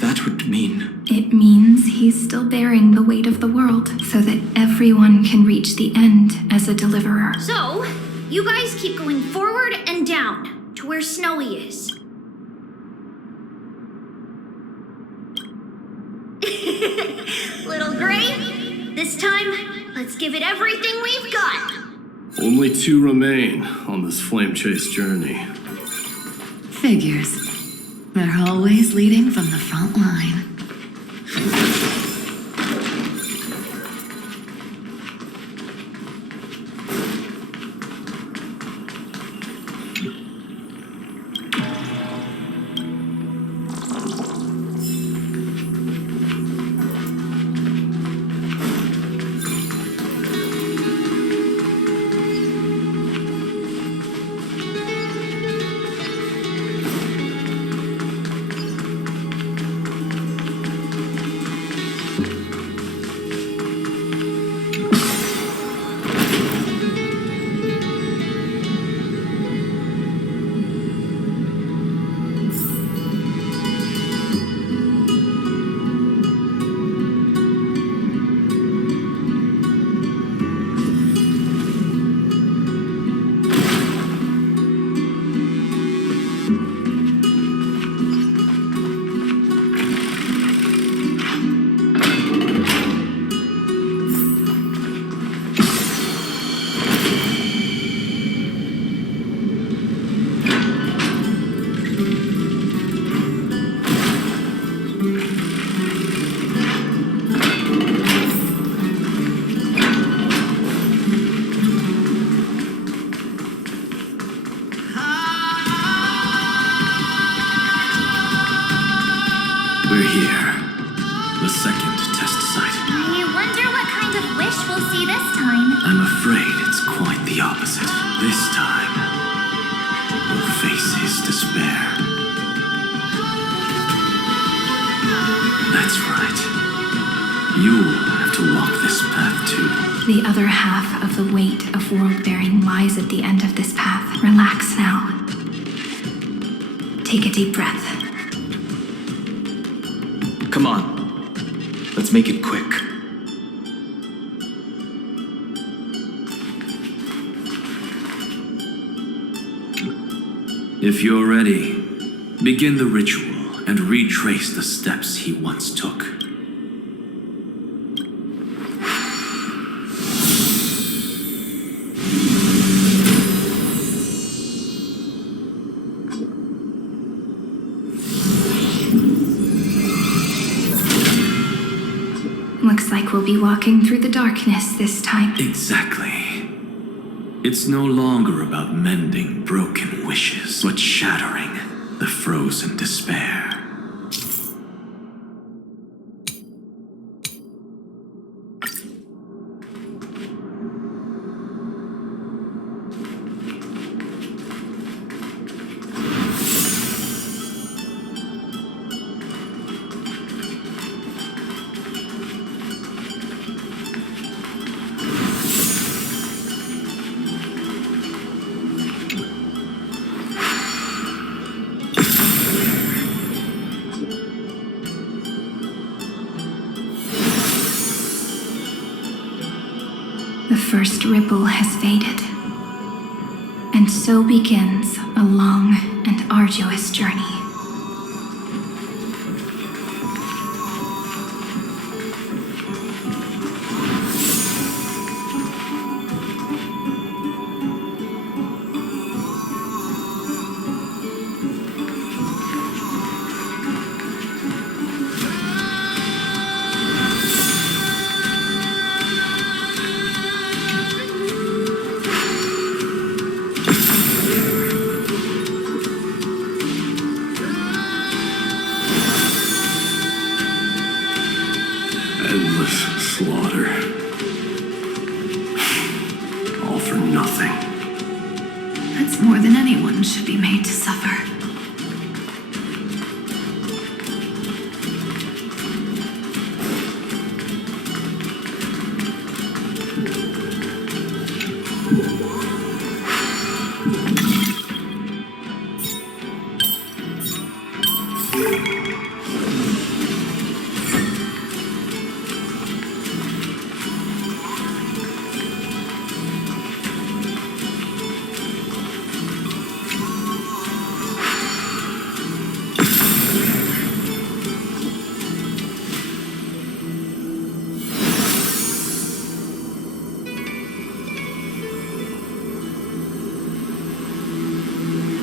that would mean... It means he's still bearing the weight of the world, so that everyone can reach the end as a deliverer. So, you guys keep going forward and down to where Snowy is. Little Gray, this time, let's give it everything we've got. Only 2 remain on this flame chase journey. Figures. They're always leading from the front line. We're here. The second test site. I wonder what kind of wish we'll see this time. I'm afraid it's quite the opposite. This time, we'll face his despair. That's right. You'll have to walk this path too. The other half of the weight of world-bearing lies at the end of this path. Relax now. Take a deep breath. Come on. Let's make it quick. If you're ready, begin the ritual and retrace the steps he once took. Looks like we'll be walking through the darkness this time. Exactly. It's no longer about mending broken wishes, but shattering the frozen despair. The first ripple has faded, and so begins a long and arduous journey. Endless slaughter. All for nothing. That's more than anyone should be made to suffer.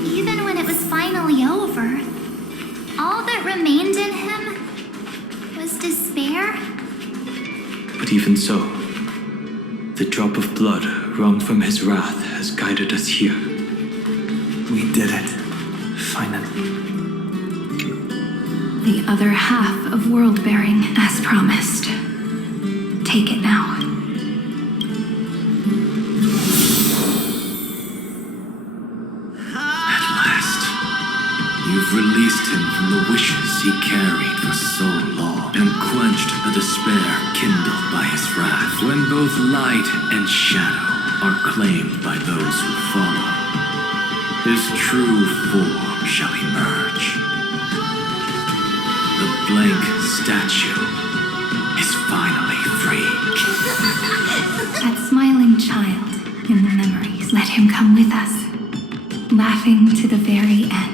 Even when it was finally over, all that remained in him was despair. But even so, the drop of blood wrung from his wrath has guided us here. We did it. Finally. The other half of world-bearing, as promised. Take it now. At last, you've released him from the wishes he carried for so long, and quenched the despair kindled by his wrath. When both light and shadow are claimed by those who follow, his true form shall emerge. The blank statue is finally free. That smiling child in the memories, let him come with us, laughing to the very end.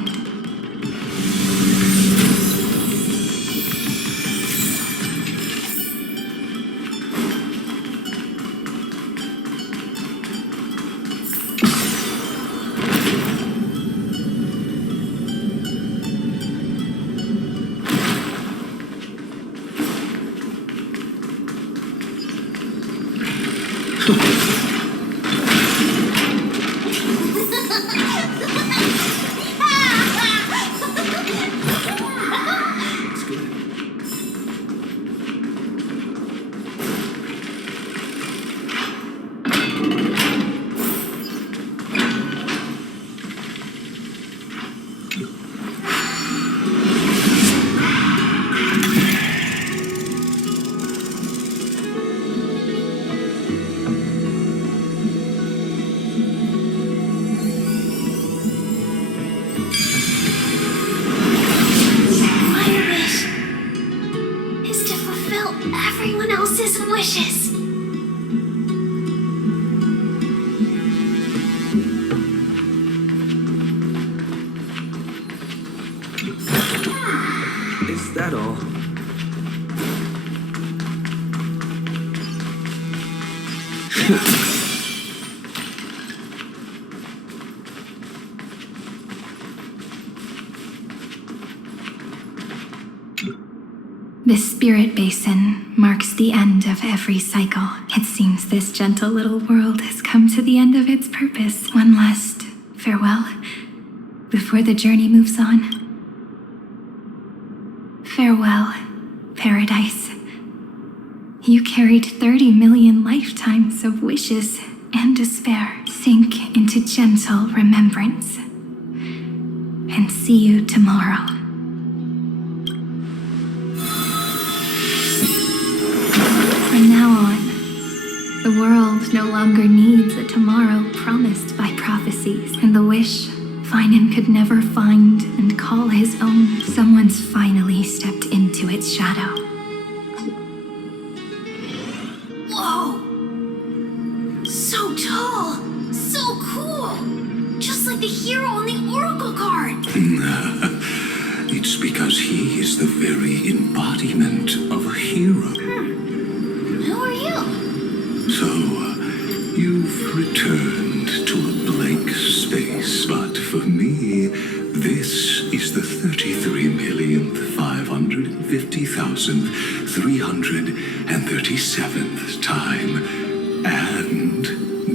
Is that all? This spirit basin marks the end of every cycle. It seems this gentle little world has come to the end of its purpose. One last farewell before the journey moves on. Farewell, paradise. You carried 30 million lifetimes of wishes and despair. Sink into gentle remembrance. And see you tomorrow. From now on, the world no longer needs a tomorrow promised by prophecies, and the wish Finan could never find and call his own. Someone's finally stepped into its shadow. Whoa! So tall! So cool! Just like the hero on the Oracle card! It's because he is the very embodiment of a hero. Who are you? So, you've returned to a blank space, but for me, this is the 33,550,337th time, and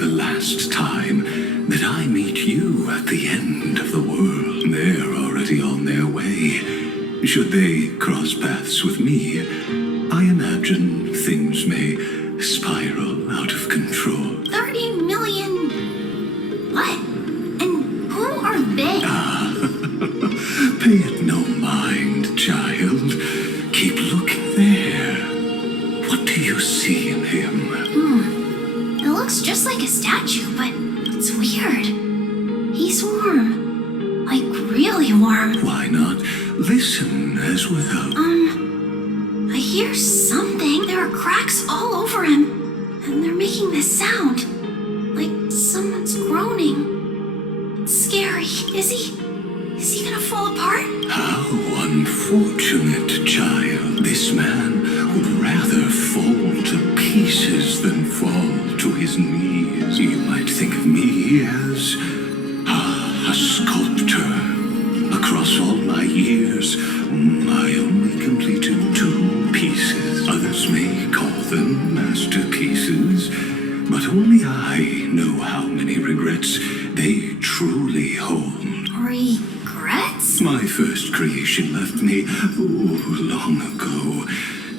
the last time that I meet you at the end of the world. They're already on their way. Should they cross paths with me, I imagine things may spiral out of control. 30 million... What? And who are they? Pay it no mind, child. Keep looking there. What do you see in him? It looks just like a statue, but it's weird. He's warm. Like, really warm. Why not listen as well? I hear something. There are cracks all over him, and they're making this sound. Like someone's groaning. It's scary. Is he gonna fall apart? How unfortunate, child. This man would rather fall to pieces than fall to his knees. You might think of me as a sculptor. Across all my years, I only completed 2 pieces. Others may call them masterpieces, but only I know how many regrets they truly hold. Regrets? My first creation left me, long ago.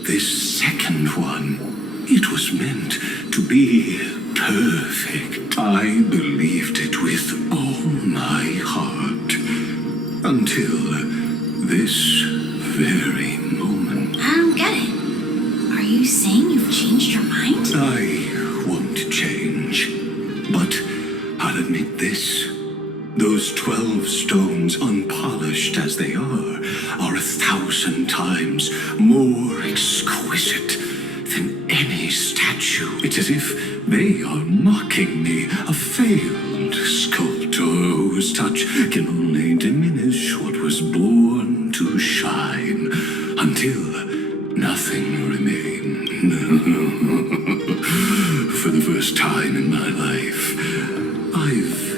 This second one, it was meant to be perfect. I believed it with all my heart. Until this very moment. I don't get it. Are you saying you've changed your mind? I won't change. But I'll admit this. Those 12 stones, unpolished as they are 1,000 times more exquisite than any statue. It's as if they are mocking me, a failed sculptor whose touch can only diminish what was born to shine until nothing remained. For the first time in my life, I've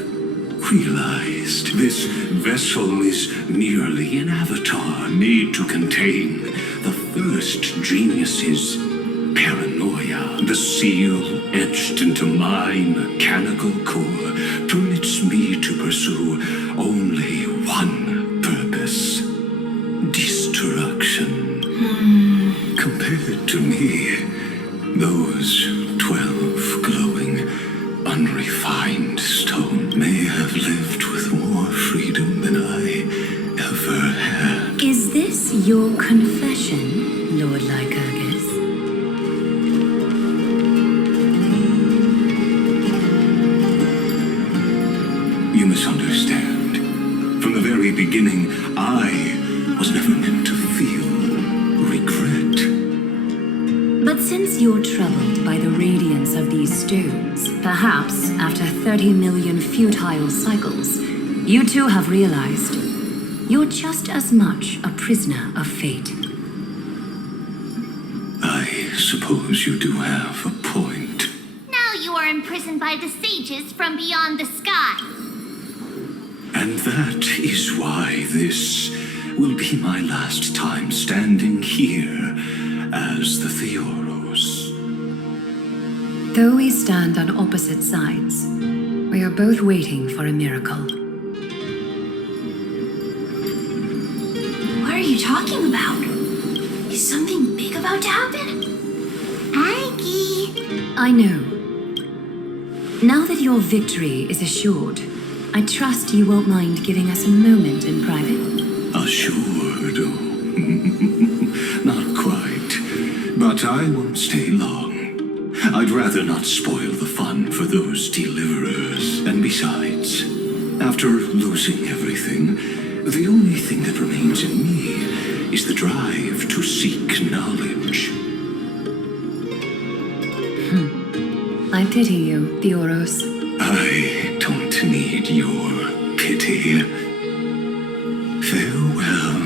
realized this vessel is merely an avatar made to contain the first genius's paranoia. The seal etched into my mechanical core permits me to pursue only one purpose: destruction. Compared to me, those 12 glowing, unrefined stones may have lived with more freedom than I ever had. Is this your confession, Lord Lycurgus? You misunderstand. From the very beginning, I was never meant to feel regret. But since you're troubled by the radiance of these stones, perhaps after 30 million futile cycles, you too have realized You're just as much a prisoner of fate. I suppose you do have a point. Now you are imprisoned by the sages from beyond the sky. And that is why this will be my last time standing here as the Theoros. Though we stand on opposite sides, we are both waiting for a miracle. What are you talking about? Is something big about to happen? Aggie! I know. Now that your victory is assured, I trust you won't mind giving us a moment in private. Assured? Not quite. But I won't stay long. I'd rather not spoil the fun for those deliverers. And besides, after losing everything, the only thing that remains in me is the drive to seek knowledge. I pity you, Theoros. I don't need your pity. Farewell,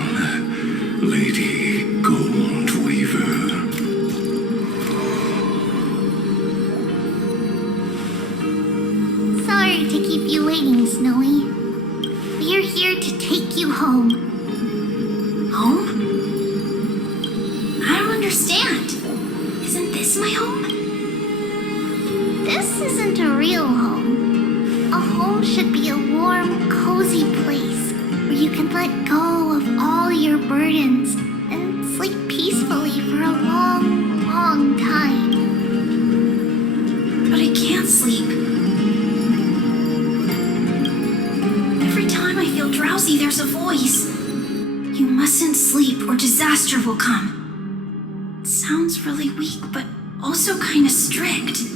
Lady Goldweaver. Sorry to keep you waiting, Snowy. We're here to take you home. Home? I don't understand. Isn't this my home? This isn't a real home. A home should be a warm, cozy place where you can let go of all your burdens and sleep peacefully for a long, long time. But I can't sleep. Every time I feel drowsy, there's a voice. You mustn't sleep or disaster will come. It sounds really weak, but also kind of strict.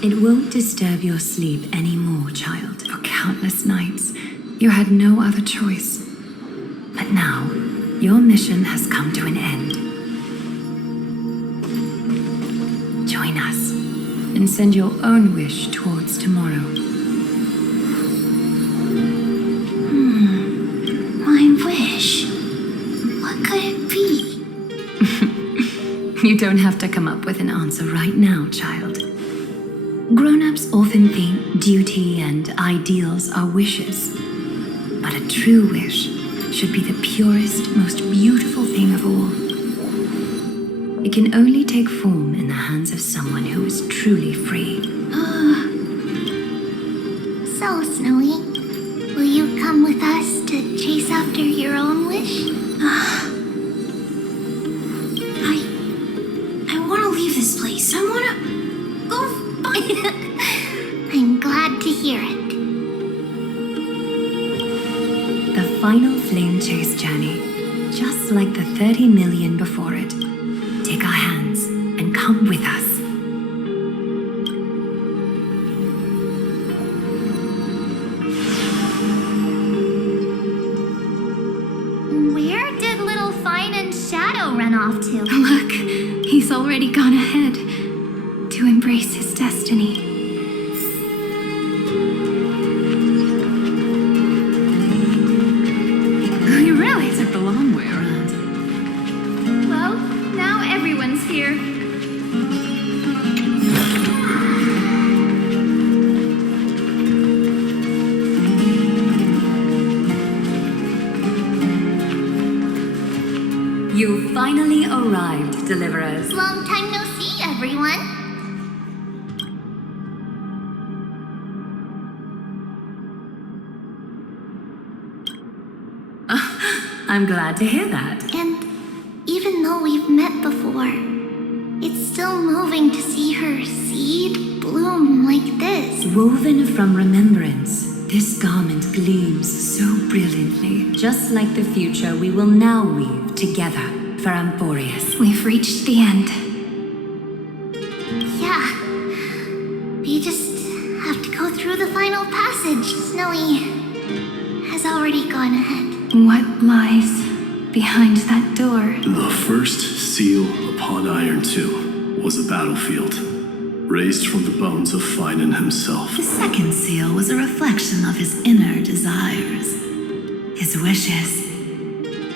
It won't disturb your sleep anymore, child. For countless nights, you had no other choice. But now, your mission has come to an end. Join us, and send your own wish towards tomorrow. My wish. What could it be? You don't have to come up with an answer right now, child. Grown-ups often think duty and ideals are wishes. But a true wish should be the purest, most beautiful thing of all. It can only take form in the hands of someone who is truly free. So, Snowy, will you come with us to chase after your own wish? I want to leave this place. I want to go I'm glad to hear it. The final flame chase journey, just like the 30 million before it. Take our hands and come with us. Where did little Fine and Shadow run off to? Look, he's already gone ahead to embrace his destiny. You really took the long way around. Well, now everyone's here. You finally arrived, Deliverers. Long time no see, everyone. I'm glad to hear that. And even though we've met before, it's still moving to see her seed bloom like this. Woven from remembrance, this garment gleams so brilliantly. Just like the future we will now weave together for Emporius. We've reached the end. Yeah. We just have to go through the final passage. Snowy has already gone ahead. What lies behind that door? The first seal upon Iron 2 was a battlefield, raised from the bones of Finan himself. The second seal was a reflection of his inner desires. His his wishes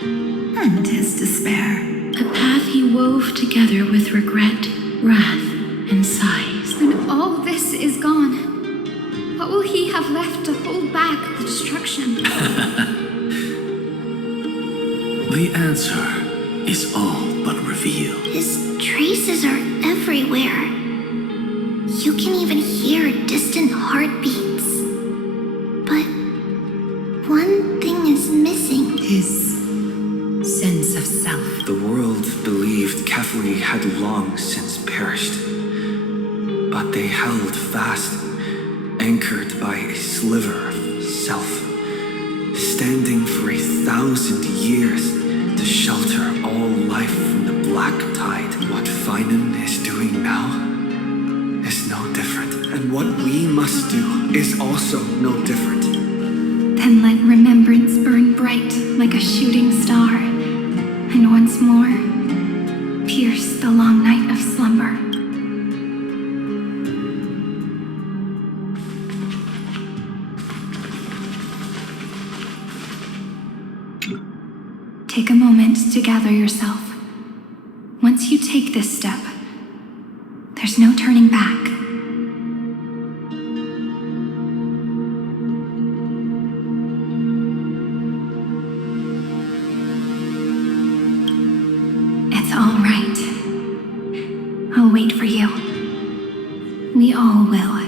and his despair. A path he wove together with regret, wrath, and sighs. When all this is gone, what will he have left to hold back the destruction? The answer is all but revealed. His traces are everywhere. You can even hear distant heartbeats. But one thing is missing. His sense of self. The world believed Kefri had long since perished, but they held fast, anchored by a sliver of self, standing for 1,000 years to shelter all life from the black tide. What Finan is doing now is no different, and what we must do is also no different. Then let remembrance burn bright like a shooting star, and once more, pierce the long night of slumber. Take a moment to gather yourself. Once you take this step, there's no turning back. It's all right. I'll wait for you. We all will.